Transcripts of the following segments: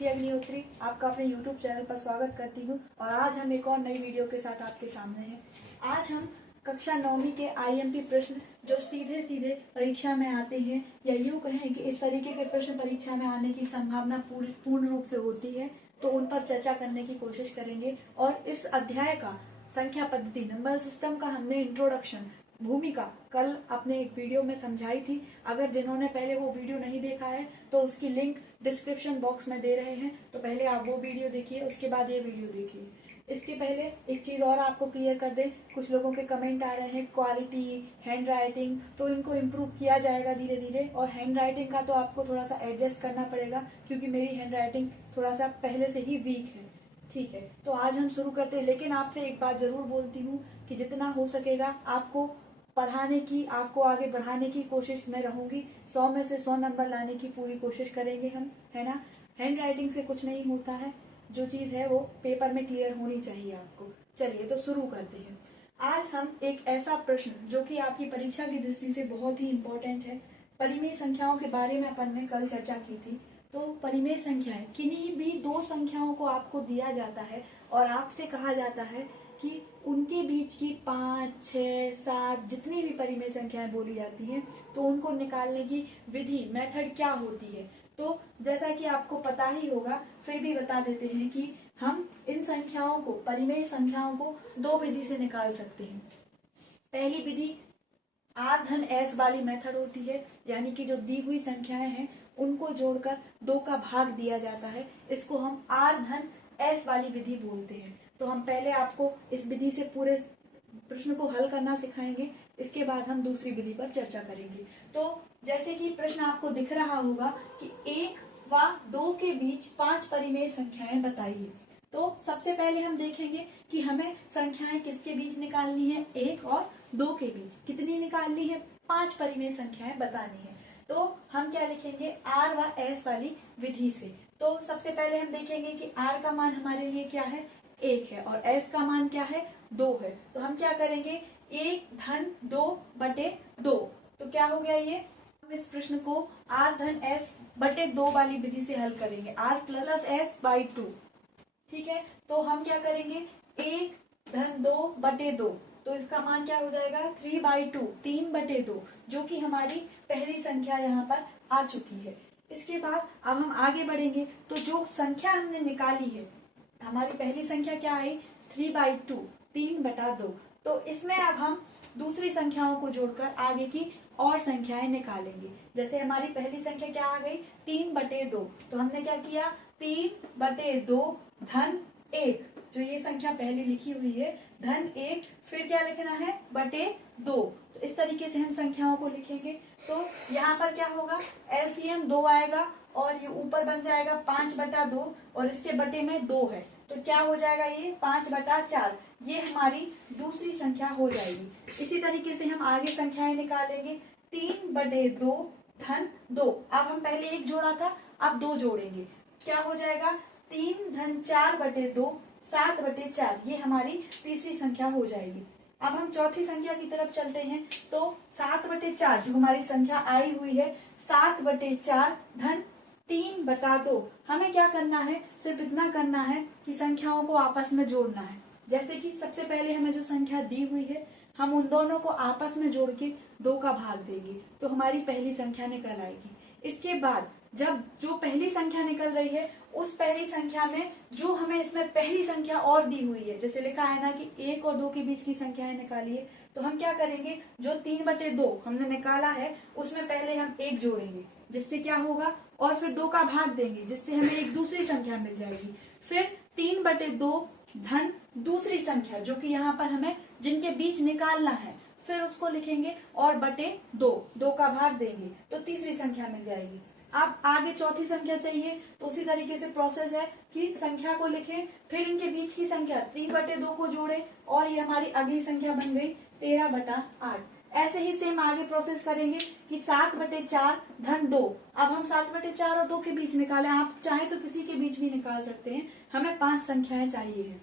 तिथि अग्निहोत्री आपका अपने YouTube चैनल पर स्वागत करती हूँ। और आज हम एक और नई वीडियो के साथ आपके सामने हैं। आज हम कक्षा 9वीं के IMP प्रश्न जो सीधे सीधे परीक्षा में आते हैं, या यूँ कहें कि इस तरीके के प्रश्न परीक्षा में आने की संभावना पूर्ण रूप से होती है, तो उन पर चर्चा करने की कोशिश करेंगे। और इस अध्याय का संख्या पद्धति नंबर सिस्टम का हमने इंट्रोडक्शन भूमिका कल अपने एक वीडियो में समझाई थी। अगर जिन्होंने पहले वो वीडियो नहीं देखा है तो उसकी लिंक डिस्क्रिप्शन बॉक्स में दे रहे हैं, तो पहले आप वो वीडियो देखिए, उसके बाद ये वीडियो देखिए। इसके पहले एक चीज और आपको क्लियर कर दें, कुछ लोगों के कमेंट आ रहे हैं क्वालिटी, हैंड राइटिंग, तो इनको इम्प्रूव किया जाएगा धीरे धीरे। और हैंड राइटिंग का तो आपको थोड़ा सा एडजस्ट करना पड़ेगा, क्योंकि मेरी हैंड राइटिंग थोड़ा सा पहले से ही वीक है। ठीक है, तो आज हम शुरू करते हैं। लेकिन आपसे एक बात जरूर बोलती हूँ कि जितना हो सकेगा आपको पढ़ाने की, आपको आगे बढ़ाने की कोशिश में रहूंगी। 100 में से 100 नंबर लाने की पूरी कोशिश करेंगे हम, है ना। हैंड राइटिंग से कुछ नहीं होता है, जो चीज है वो पेपर में क्लियर होनी चाहिए आपको। चलिए तो शुरू करते हैं। आज हम एक ऐसा प्रश्न जो कि आपकी परीक्षा की दृष्टि से बहुत ही इम्पोर्टेंट है, परिमेय संख्याओं के बारे में अपन ने कल चर्चा की थी। तो परिमेय संख्याएं, किन्हीं भी दो संख्याओं को आपको दिया जाता है और आपसे कहा जाता है कि उनके बीच की 5, 6, 7 जितनी भी परिमेय संख्याएं बोली जाती हैं, तो उनको निकालने की विधि, मेथड क्या होती है। तो जैसा कि आपको पता ही होगा, फिर भी बता देते हैं कि हम इन संख्याओं को, परिमेय संख्याओं को दो विधि से निकाल सकते हैं। पहली विधि R/S वाली मेथड होती है, यानी कि जो दी हुई संख्याएं हैं उनको जोड़कर 2 का भाग दिया जाता है। इसको हम R/S वाली विधि बोलते हैं। तो हम पहले आपको इस विधि से पूरे प्रश्न को हल करना सिखाएंगे, इसके बाद हम दूसरी विधि पर चर्चा करेंगे। तो जैसे कि प्रश्न आपको दिख रहा होगा कि 1 व 2 के बीच 5 परिमेय संख्याएं बताइए। तो सबसे पहले हम देखेंगे कि हमें संख्याएं किसके बीच निकालनी है, 1 और 2 के बीच। कितनी निकालनी है, 5 परिमेय संख्याएं बतानी है। तो हम क्या लिखेंगे, R व S वाली विधि से। तो सबसे पहले हम देखेंगे कि R का मान हमारे लिए क्या है, 1 है, और S का मान क्या है, 2 है। तो हम क्या करेंगे, 1/2/2। तो क्या हो गया ये, हम इस प्रश्न को R/S/2 वाली विधि से हल करेंगे, R+S/2। ठीक है, तो हम क्या करेंगे, 1/2/2, तो इसका मान क्या हो जाएगा, 3/2, 3/2, जो कि हमारी पहली संख्या यहाँ पर आ चुकी है। इसके बाद अब हम आगे बढ़ेंगे, तो जो संख्या हमने निकाली है, हमारी पहली संख्या क्या आई, 3/2, 3/2। तो इसमें अब हम दूसरी संख्याओं को जोड़कर आगे की और संख्याएं निकालेंगे। जैसे हमारी पहली संख्या क्या आ गई, 3/2, तो हमने क्या किया, 3/2 धन 1, जो ये संख्या पहले लिखी हुई है, धन 1, फिर क्या लिखना है, /2। तो इस तरीके से हम संख्याओं को लिखेंगे। तो यहाँ पर क्या होगा, LCM 2 आएगा और ये ऊपर बन जाएगा 5/2, और इसके बटे में 2 है, तो क्या हो जाएगा, ये 5/4। ये हमारी दूसरी संख्या हो जाएगी। इसी तरीके से हम आगे संख्याएं निकालेंगे, 3/2 धन 2। अब हम पहले 1 जोड़ा था, अब 2 जोड़ेंगे, क्या हो जाएगा, 3 धन 4/2, 7/4। ये हमारी तीसरी संख्या हो जाएगी। अब हम चौथी संख्या की तरफ चलते हैं। तो 7/4 जो हमारी संख्या आई हुई है, 7/4 धन 3/2। हमें क्या करना है, सिर्फ इतना करना है कि संख्याओं को आपस में जोड़ना है। जैसे कि सबसे पहले हमें जो संख्या दी हुई है, हम उन दोनों को आपस में जोड़ के 2 का भाग देंगे, तो हमारी पहली संख्या निकल आएगी। इसके बाद जब जो पहली संख्या निकल रही है, उस पहली संख्या में जो हमें इसमें पहली संख्या और दी हुई है, जैसे लिखा है ना कि 1 और 2 के बीच की संख्याएं निकालिए, तो हम क्या करेंगे, जो 3/2 हमने निकाला है, उसमें पहले हम 1 जोड़ेंगे, जिससे क्या होगा, और फिर 2 का भाग देंगे, जिससे हमें एक दूसरी संख्या मिल जाएगी। फिर 3/2 धन दूसरी संख्या, जो कि यहाँ पर हमें जिनके बीच निकालना है, फिर उसको लिखेंगे और /2, 2 का भाग देंगे, तो तीसरी संख्या मिल जाएगी। अब आगे चौथी संख्या चाहिए, तो उसी तरीके से प्रोसेस है कि संख्या को लिखें, फिर इनके बीच की संख्या 3/2 को जोड़े, और ये हमारी अगली संख्या बन गई 13/8। ऐसे ही सेम आगे प्रोसेस करेंगे कि 7/4 धन 2। अब हम 7/4 और 2 के बीच निकालें, आप चाहे तो किसी के बीच भी निकाल सकते हैं, हमें 5 संख्याएं चाहिए है।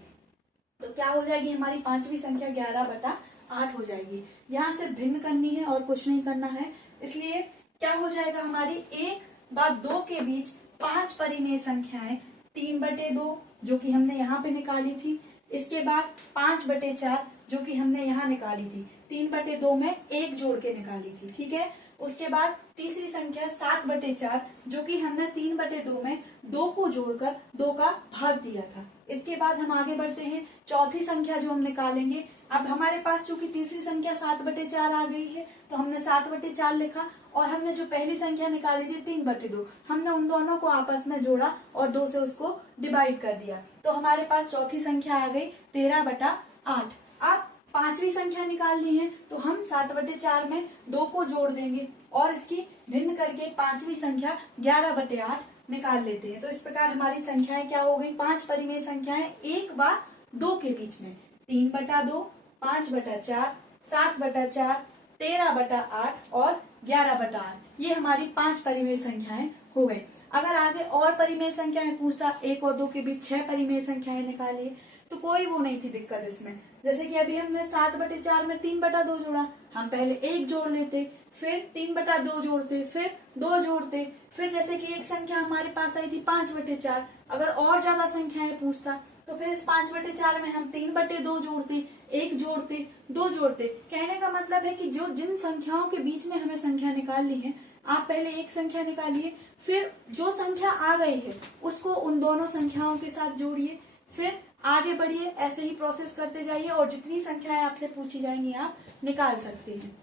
तो क्या हो जाएगी, हमारी पांचवी संख्या 11/8 हो जाएगी। यहाँ से भिन्न करनी है और कुछ नहीं करना है, इसलिए क्या हो जाएगा, हमारी 1 व 2 के बीच 5 परिमेय संख्याएं 3/2 जो कि हमने यहाँ पे निकाली थी, इसके बाद 5/4 जो कि हमने यहाँ निकाली थी, 3/2 में 1 जोड़ के निकाली थी, ठीक है। उसके बाद तीसरी संख्या 7/4 जो कि हमने 3/2 में 2 को जोड़कर 2 का भाग दिया था। इसके बाद हम आगे बढ़ते हैं, चौथी संख्या जो हम निकालेंगे। अब हमारे पास चूंकि तीसरी संख्या 7/4 आ गई है तो हमने 7/4 लिखा, और हमने जो पहली संख्या निकाली थी 3/2, हमने उन दोनों को आपस में जोड़ा और 2 से उसको डिवाइड कर दिया, तो हमारे पास चौथी संख्या आ गई 13/8। अब पांचवी संख्या निकालनी है तो हम 7/4 में 2 को जोड़ देंगे और इसकी भिन्न करके पांचवी संख्या 11/8 निकाल लेते हैं। तो इस प्रकार हमारी संख्याएं क्या हो गई, 5 परिमेय संख्याएं 1 व 2 के बीच में, 3/2, 5/4, 7/4, 13/8 और 11/8, ये हमारी 5 परिमेय संख्याएं हो गई। अगर आगे और परिमेय संख्याएं पूछता 1 और 2 के बीच 6 परिमेय संख्याएं निकालिए, तो कोई वो नहीं थी दिक्कत इसमें। जैसे कि अभी हमने 7/4 में 3/2 जोड़ा, हम पहले 1 जोड़ लेते, फिर 3/2 जोड़ते, फिर 2 जोड़ते, फिर जैसे कि एक संख्या हमारे पास आई थी 5/4, अगर और ज्यादा संख्याएं पूछता तो फिर इस 5/4 में हम 3/2 जोड़ते, 1 जोड़ते, 2 जोड़ते। कहने का मतलब है कि जो जिन संख्याओं के बीच में हमें संख्या निकालनी है, आप पहले एक संख्या निकालिए, फिर जो संख्या आ गई है उसको उन दोनों संख्याओं के साथ जोड़िए, फिर आगे बढ़िए, ऐसे ही प्रोसेस करते जाइए और जितनी संख्याएं आपसे पूछी जाएंगी आप निकाल सकते हैं।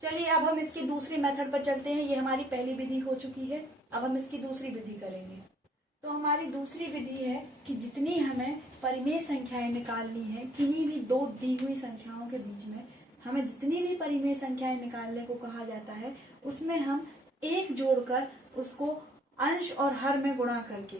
चलिए अब हम इसकी दूसरी मेथड पर चलते हैं। ये हमारी पहली विधि हो चुकी है, अब हम इसकी दूसरी विधि करेंगे। तो हमारी दूसरी विधि है कि जितनी हमें परिमेय संख्याएं निकालनी है, किन्हीं भी 2 दी हुई संख्याओं के बीच में हमें जितनी भी परिमेय संख्याएं निकालने को कहा जाता है, उसमें हम 1 जोड़कर उसको अंश और हर में गुणा करके,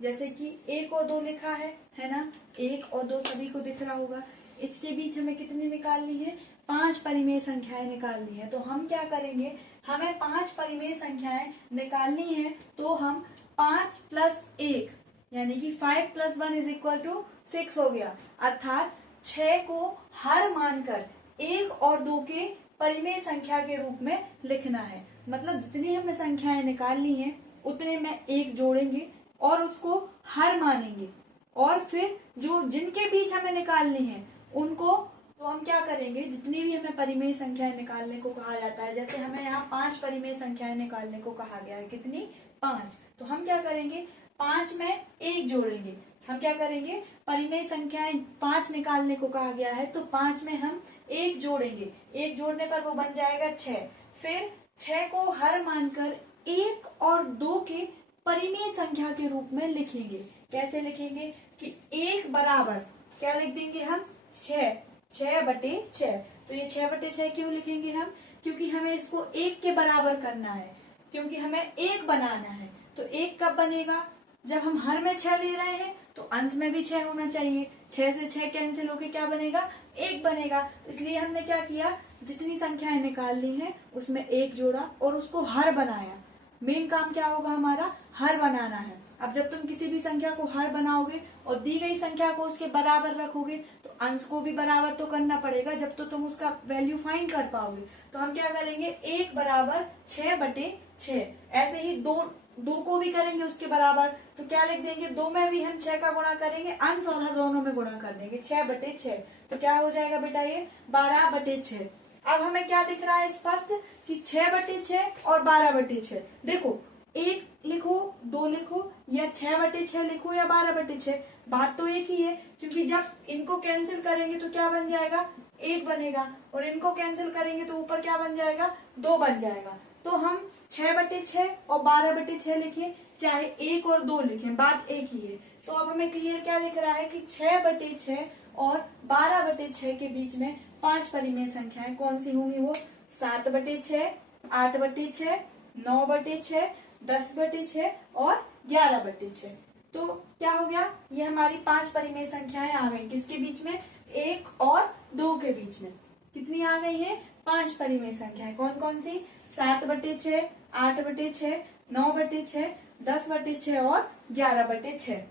जैसे कि 1 और 2 लिखा है ना, 1 और 2 सभी को दिख रहा होगा, इसके बीच हमें कितनी निकालनी है, 5 परिमेय संख्याएं निकालनी है। तो हम क्या करेंगे, हमें 5 परिमेय संख्याएं निकालनी है, तो हम 5 + 1 यानी कि 5 + 1 = 6 हो गया, अर्थात 6 को हर मानकर 1 और 2 के परिमेय संख्या के रूप में लिखना है। मतलब जितनी हमें संख्याएं निकालनी है उतने में 1 जोड़ेंगे और उसको हर मानेंगे, और फिर जो जिनके बीच हमें निकालनी है उनको, तो हम क्या करेंगे, जितनी भी हमें परिमेय संख्याएं निकालने को कहा जाता है, जैसे हमें यहाँ 5 परिमेय संख्याएं निकालने को कहा गया है, कितनी, 5, तो हम क्या करेंगे, 5 में 1 जोड़ेंगे। हम क्या करेंगे, परिमेय संख्याएं 5 निकालने को कहा गया है, तो 5 में हम 1 जोड़ेंगे, 1 जोड़ने पर वो बन जाएगा 6, फिर 6 को हर मानकर 1 और 2 के परिमेय संख्या के रूप में लिखेंगे। कैसे लिखेंगे कि 1 बराबर क्या लिख देंगे हम, 6, 6/6। तो ये 6/6 क्यों लिखेंगे हम, क्योंकि हमें इसको 1 के बराबर करना है, क्योंकि हमें 1 बनाना है। तो 1 कब बनेगा, जब हम हर में 6 ले रहे हैं तो अंश में भी 6 होना चाहिए, 6 से 6 कैंसिल होके क्या बनेगा, 1 बनेगा। तो इसलिए हमने क्या किया, जितनी संख्याएं निकालनी है उसमें 1 जोड़ा और उसको हर बनाया। मेन काम क्या होगा हमारा, हर बनाना है। अब जब तुम किसी भी संख्या को हर बनाओगे और दी गई संख्या को उसके बराबर रखोगे तो अंश को भी बराबर तो करना पड़ेगा, जब तो तुम उसका वैल्यू फाइंड कर पाओगे। तो हम क्या करेंगे, 1 बराबर 6/6, ऐसे ही 2 को भी करेंगे उसके बराबर, तो क्या लिख देंगे, 2 में भी हम 6 का गुणा करेंगे, अंश और हर दोनों में गुणा कर देंगे, 6/6। तो क्या हो जाएगा बेटा, ये 12/6। अब हमें क्या दिख रहा है स्पष्ट कि 6/6 और 12/6। देखो 1 लिखो, 2 लिखो, या 6/6 लिखो या 12/6, बात तो एक ही है, क्योंकि जब इनको कैंसिल करेंगे तो क्या बन जाएगा, 1 बनेगा, और इनको कैंसिल करेंगे तो ऊपर क्या बन जाएगा, 2 बन जाएगा। तो हम 6/6 और 12/6 लिखें, चाहे 1 और 2 लिखें, बात एक ही है। तो अब हमें क्लियर क्या दिख रहा है कि 6/6 और 12/6 के बीच में 5 परिमेय संख्याएं कौन सी होंगी, वो 7/6, 8/6, 9/6, 10/6 और 11/6। तो क्या हो गया, ये हमारी 5 परिमेय संख्याएं आ गई, किसके बीच में, 1 और 2 के बीच में। कितनी आ गई है, 5 परिमेय संख्याएं, कौन कौन सी, 7/6, 8/6, 9/6, 10/6 और 11/6।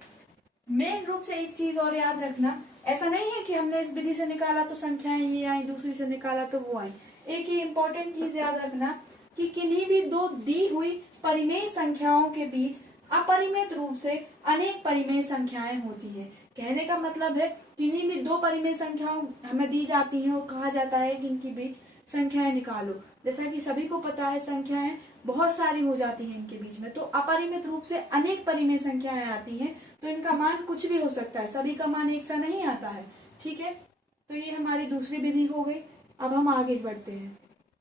मेन रूप से एक चीज और याद रखना, ऐसा नहीं है कि हमने इस विधि से निकाला तो संख्याएं ये आई, दूसरी से निकाला तो वो आई। एक ही इम्पोर्टेंट चीज याद रखना कि किन्हीं भी 2 दी हुई परिमेय संख्याओं के बीच अपरिमित रूप से अनेक परिमेय संख्याएं होती है। कहने का मतलब है किन्हीं भी दो परिमेय संख्याओं हमें दी जाती हैं और कहा जाता है कि इनके बीच संख्याएं निकालो। जैसा कि सभी को पता है संख्याएं बहुत सारी हो जाती हैं इनके बीच में, तो अपरिमित रूप से अनेक परिमेय संख्याएं आती हैं, तो इनका मान कुछ भी हो सकता है, सभी का मान एक सा नहीं आता है। ठीक है, तो ये हमारी दूसरी विधि हो गई। अब हम आगे बढ़ते हैं।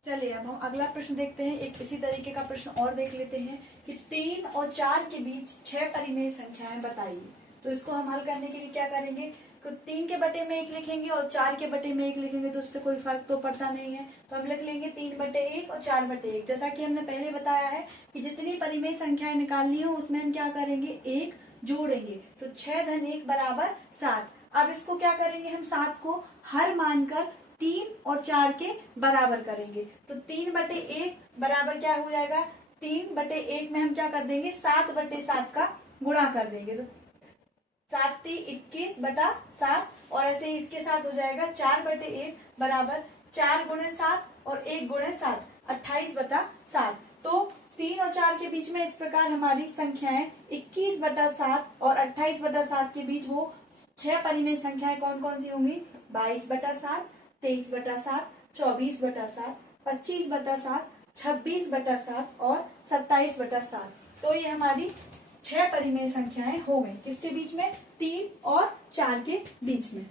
चलिए अब हम अगला प्रश्न देखते हैं। एक इसी तरीके का प्रश्न और देख लेते हैं कि 3 और 4 के बीच 6 परिमेय संख्याएं बताइए। तो इसको हम हल करने के लिए क्या करेंगे, तो 3 के बटे में 1 लिखेंगे और 4 के बटे में 1 लिखेंगे, तो उससे कोई फर्क तो पड़ता नहीं है। तो हम लिख लेंगे 3/1 और 4/1। जैसा कि हमने पहले बताया है कि जितनी परिमेय संख्याएं निकालनी हो उसमें हम क्या करेंगे, 1 जोड़ेंगे। तो 6 धन 1 बराबर 7। अब इसको क्या करेंगे, हम 7 को हर मानकर 3 और 4 के बराबर करेंगे। तो 3/1 बराबर क्या हो जाएगा, 3/1 में हम क्या कर देंगे, 7/7 का गुणा कर देंगे। तो 7×3=21/7 और ऐसे ही इसके साथ हो जाएगा 4/1 बराबर 4 × 7 और 1 × 7 28/7। तो 3 और 4 के बीच में इस प्रकार हमारी संख्याएं 21/7 और 28/7 के बीच वो 6 परिमेय संख्याएं कौन कौन सी होंगी, 22/7, 23/7, 24/7, 25/7, 26/7 और 27/7। तो ये हमारी 6 परिमेय संख्याएं हो गई किसके बीच में, 3 और 4 के बीच में।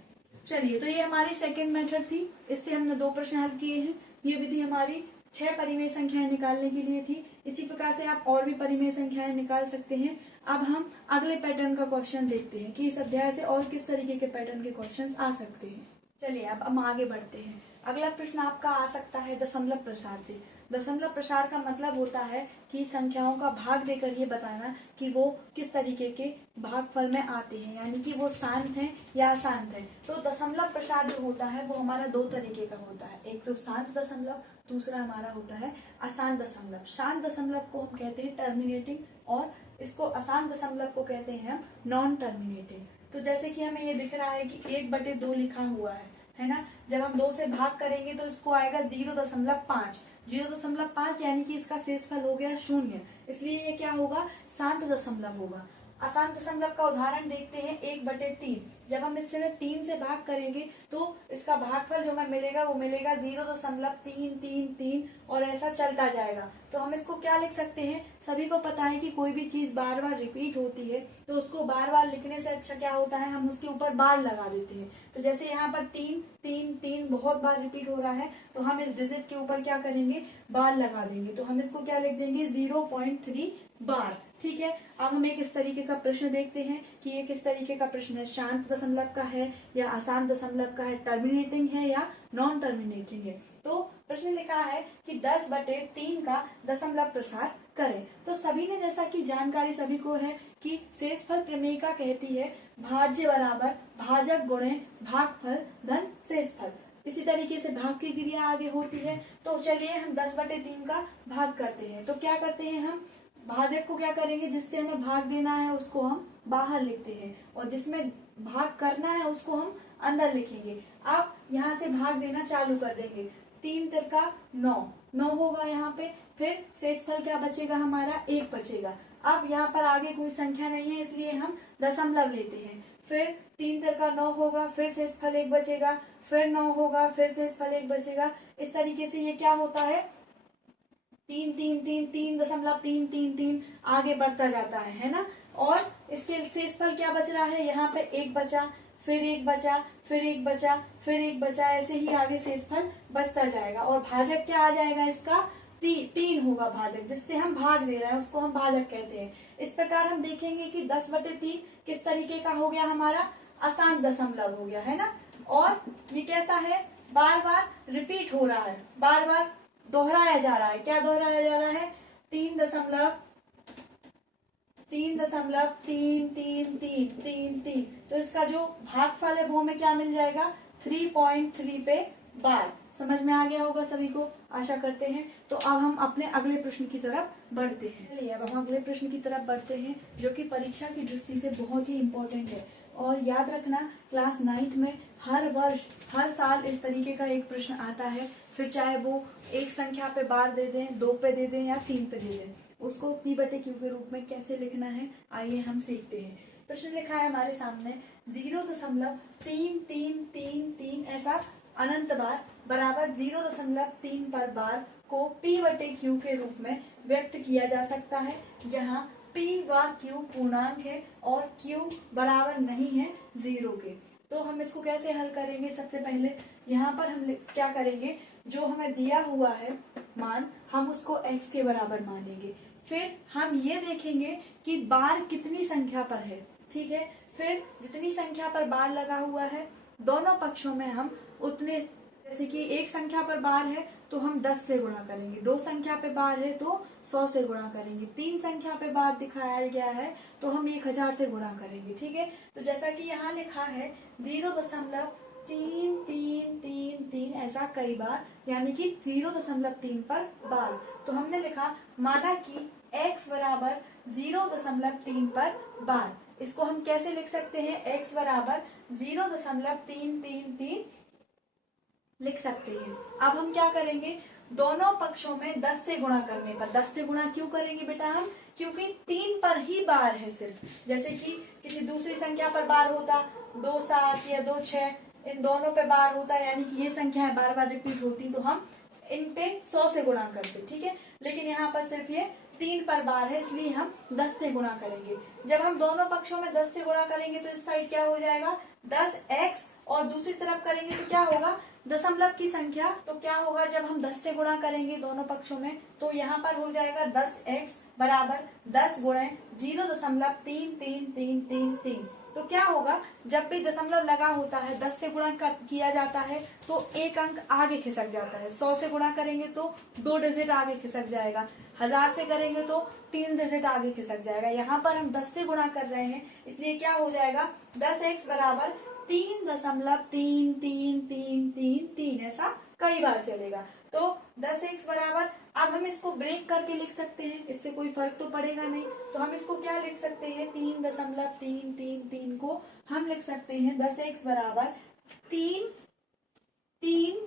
चलिए, तो ये हमारी सेकेंड मेथड थी, इससे हमने 2 प्रश्न हल किए हैं। ये विधि हमारी 6 परिमेय संख्याएं निकालने के लिए थी। इसी प्रकार से आप और भी परिमेय संख्याएं निकाल सकते हैं। अब हम अगले पैटर्न का क्वेश्चन देखते हैं कि इस अध्याय से और किस तरीके के पैटर्न के क्वेश्चन आ सकते हैं। चलिए अब हम आगे बढ़ते हैं। अगला प्रश्न आपका आ सकता है दशमलव प्रसार से। दशमलव प्रसार का मतलब होता है कि संख्याओं का भाग देकर ये बताना कि वो किस तरीके के भागफल में आते हैं, यानी कि वो शांत हैं या अशांत हैं। तो दशमलव प्रसार जो होता है वो हमारा 2 तरीके का होता है, एक तो शांत दशमलव, दूसरा हमारा होता है अशांत दशमलव। शांत दशमलव को हम कहते हैं टर्मिनेटिंग और इसको अशांत दशमलव को कहते हैं हम नॉन टर्मिनेटिंग। तो जैसे कि हमें ये दिख रहा है कि 1/2 लिखा हुआ है ना। जब हम 2 से भाग करेंगे तो इसको आएगा 0.5। 0.5 यानी कि इसका शेषफल हो गया 0, इसलिए ये क्या होगा, शांत दशमलव होगा। अशांत दशमलव का उदाहरण देखते हैं 1/3। जब हम इससे 3 से भाग करेंगे तो इसका भागफल जो हमें मिलेगा वो मिलेगा 0.333 और ऐसा चलता जाएगा। तो हम इसको क्या लिख सकते हैं, सभी को पता है कि कोई भी चीज बार बार रिपीट होती है तो उसको बार बार लिखने से अच्छा क्या होता है, हम उसके ऊपर बार लगा देते हैं। तो जैसे यहाँ पर 3 3 3 बहुत बार रिपीट हो रहा है तो हम इस डिजिट के ऊपर क्या करेंगे, बार लगा देंगे। तो हम इसको क्या लिख देंगे, 0.3 बार। ठीक है, अब हम एक इस तरीके का प्रश्न देखते हैं कि ये किस तरीके का प्रश्न है, शांत दशमलव का है या अशांत दशमलव का है, टर्मिनेटिंग है या नॉन टर्मिनेटिंग है। तो प्रश्न लिखा है कि 10/3 का दशमलव प्रसार करें। तो सभी ने जैसा कि जानकारी सभी को है कि शेषफल प्रमेयिका कहती है भाज्य बराबर भाजक गुणे भागफल धन शेषफल। इसी तरीके से भाग की क्रिया आगे होती है। तो चलिए हम 10/3 का भाग करते हैं। तो क्या करते हैं, हम भाजक को क्या करेंगे, जिससे हमें भाग देना है उसको हम बाहर लिखते हैं और जिसमें भाग करना है उसको हम अंदर लिखेंगे। अब यहाँ से भाग देना चालू कर देंगे। 3 तिरका 9 होगा यहाँ पे, फिर शेषफल क्या बचेगा हमारा, 1 बचेगा। अब यहाँ पर आगे कोई संख्या नहीं है इसलिए हम दशमलव लेते हैं। फिर 3 तिरका 9 होगा, फिर शेषफल 1 बचेगा, फिर 9 होगा, फिर शेषफल 1 बचेगा। इस तरीके से ये क्या होता है, 3 3 3 3.333 आगे बढ़ता जाता है ना। और इसके शेषफल क्या बच रहा है, यहाँ पे 1 बचा, फिर 1 बचा, फिर 1 बचा, फिर 1 बचा, ऐसे ही आगे शेषफल बचता जाएगा। और भाजक क्या आ जाएगा इसका, 3 होगा भाजक, जिससे हम भाग दे रहे हैं उसको हम भाजक कहते हैं। इस प्रकार हम देखेंगे कि 10/3 किस तरीके का हो गया हमारा, अशांत दशमलव हो गया है ना। और ये कैसा है, बार बार रिपीट हो रहा है, बार बार दोहराया जा रहा है। क्या दोहराया जा रहा है, 3.33333। तो इसका जो भागफल है वो हमें क्या मिल जाएगा, 3.3 पे बार। समझ में आ गया होगा सभी को, आशा करते हैं। तो अब हम अपने अगले प्रश्न की तरफ बढ़ते हैं। चलिए अब हम अगले प्रश्न की तरफ बढ़ते हैं जो कि परीक्षा की दृष्टि से बहुत ही इम्पोर्टेंट है। और याद रखना, क्लास 9th में हर वर्ष हर साल इस तरीके का एक प्रश्न आता है, फिर चाहे वो एक संख्या पे बार दे दें, 2 पे दे दें या 3 पे दे दें, उसको P/Q के रूप में कैसे लिखना है, आइए हम सीखते हैं। प्रश्न लिखा है हमारे सामने 0.3333 ऐसा अनंत बार बराबर 0.3 पर बार को P/Q के रूप में व्यक्त किया जा सकता है, जहां P व Q पूर्णांक है और Q बराबर नहीं है 0 के। तो हम इसको कैसे हल करेंगे? सबसे पहले यहाँ पर हम क्या करेंगे, जो हमें दिया हुआ है मान हम उसको x के बराबर मानेंगे। फिर हम ये देखेंगे कि बार कितनी संख्या पर है, ठीक है। फिर जितनी संख्या पर बार लगा हुआ है दोनों पक्षों में हम उतने, जैसे कि एक संख्या पर बार है तो हम 10 से गुणा करेंगे, 2 संख्या पे बार है तो 100 से गुणा करेंगे, 3 संख्या पे बार दिखाया गया है तो हम 1000 से गुणा करेंगे, ठीक है। तो जैसा कि यहाँ लिखा है 0.3333 ऐसा कई बार, यानी कि 0.3 पर बार। तो हमने लिखा माना कि x बराबर 0.3 पर बार। इसको हम कैसे लिख सकते हैं? x बराबर 0.333 लिख सकते हैं। अब हम क्या करेंगे, दोनों पक्षों में 10 से गुणा करने पर, 10 से गुणा क्यों करेंगे बेटा हम? क्योंकि 3 पर ही बार है सिर्फ। जैसे कि किसी दूसरी संख्या पर बार होता 2 7 या 2 6, इन दोनों पे बार होता, यानी कि ये संख्याएं बार बार रिपीट होती तो हम इन पे 100 से गुणा करते, ठीक है। लेकिन यहाँ पर सिर्फ ये 3 पर बार है, इसलिए हम 10 से गुणा करेंगे। जब हम दोनों पक्षों में 10 से गुणा करेंगे तो इस साइड क्या हो जाएगा 10x, और दूसरी तरफ करेंगे तो क्या होगा दशमलव की संख्या। तो क्या होगा जब हम 10 से गुणा करेंगे दोनों पक्षों में, तो यहाँ पर हो जाएगा 10x बराबर 10 गुणे 0.3333। तो क्या होगा, जब भी दशमलव लगा होता है 10 से गुणा किया जाता है तो एक अंक आगे खिसक जाता है, 100 से गुणा करेंगे तो 2 डिजिट आगे खिसक जाएगा, 1000 से करेंगे तो 3 डिजिट आगे खिसक जाएगा। यहाँ पर हम 10 से गुणा कर रहे हैं, इसलिए क्या हो जाएगा 10x बराबर 3.3333 ऐसा कई बार चलेगा। तो 10x बराबर, अब हम इसको ब्रेक करके लिख सकते हैं, इससे कोई फर्क तो पड़ेगा नहीं। तो हम इसको क्या लिख सकते हैं, 3.333 को हम लिख सकते हैं 10x बराबर 3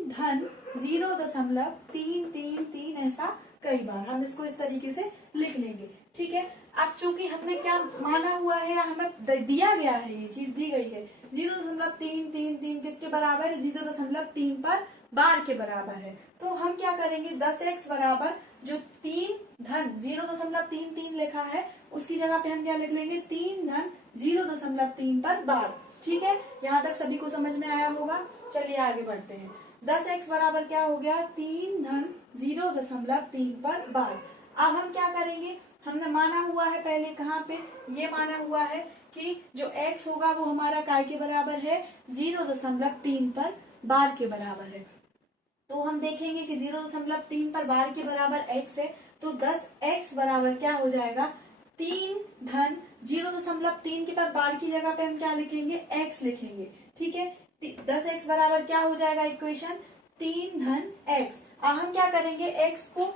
धन 0.333 ऐसा कई बार। हम इसको इस तरीके से लिख लेंगे, ठीक है। अब चूंकि हमने क्या माना हुआ है, हमें दिया गया है, ये चीज दी गई है 0.333 किसके बराबर है, 0.3 पर बार के बराबर है। तो हम क्या करेंगे 10x बराबर जो 3 धन 0.33 लिखा है उसकी जगह पे हम क्या लिख लेंगे 3 धन 0.3 पर बार, ठीक है। यहाँ तक सभी को समझ में आया होगा। चलिए आगे बढ़ते हैं। 10x बराबर क्या हो गया 3 धन 0.3 पर बार। अब हम क्या करेंगे, हमने माना हुआ है पहले कहाँ पे, ये माना हुआ है कि जो x होगा वो हमारा काय के बराबर है 0.3 पर बार के बराबर है। तो हम देखेंगे कि 0.3 पर बार के बराबर x है, तो 10x बराबर क्या हो जाएगा 3 धन 0.3 के पर बार की जगह पे हम क्या लिखेंगे x लिखेंगे, ठीक है। 10x बराबर क्या हो जाएगा इक्वेशन 3 धन x। अब हम क्या करेंगे x को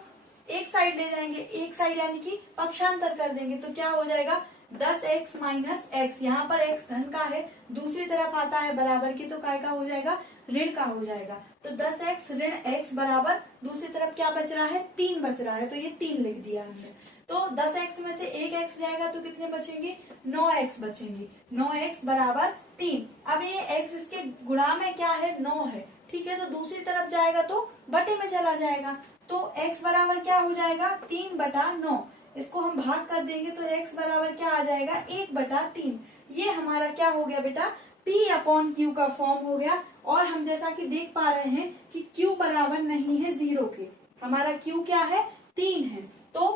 एक साइड ले जाएंगे, एक साइड यानी कि पक्षांतर कर देंगे, तो क्या हो जाएगा 10x माइनस x। यहाँ पर x धन का है, दूसरी तरफ आता है बराबर की, तो काय का हो जाएगा ऋण का हो जाएगा। तो 10x ऋण x बराबर दूसरी तरफ क्या बच रहा है 3 बच रहा है, तो ये 3 लिख दिया हमने। तो 10x में से एक x जाएगा तो कितने बचेंगे 9x बचेंगे, 9x बराबर 3। अब ये x इसके गुणा में क्या है 9 है, ठीक है। तो दूसरी तरफ जाएगा तो बटे में चला जाएगा, तो x बराबर क्या हो जाएगा 3/9। इसको हम भाग कर देंगे तो x बराबर क्या आ जाएगा 1/3। ये हमारा क्या हो गया बेटा P/Q का फॉर्म हो गया। और हम जैसा कि देख पा रहे हैं कि Q बराबर नहीं है 0 के, हमारा Q क्या है 3 है। तो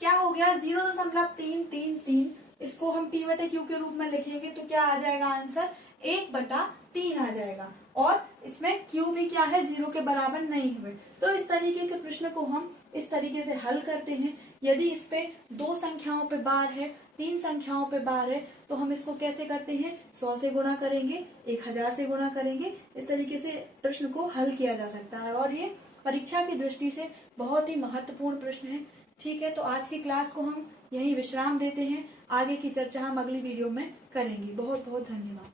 क्या हो गया 0.333, इसको हम P/Q के रूप में लिखेंगे तो क्या आ जाएगा आंसर 1/3 आ जाएगा। और इसमें Q भी क्या है 0 के बराबर नहीं हुए। तो इस तरीके के प्रश्न को हम इस तरीके से हल करते हैं। यदि इस पे 2 संख्याओं पे बार है, 3 संख्याओं पे बार है, तो हम इसको कैसे करते हैं 100 से गुणा करेंगे, 1000 से गुणा करेंगे। इस तरीके से प्रश्न को हल किया जा सकता है और ये परीक्षा की दृष्टि से बहुत ही महत्वपूर्ण प्रश्न है, ठीक है। तो आज की क्लास को हम यहीं विश्राम देते हैं, आगे की चर्चा हम अगली वीडियो में करेंगे। बहुत बहुत धन्यवाद।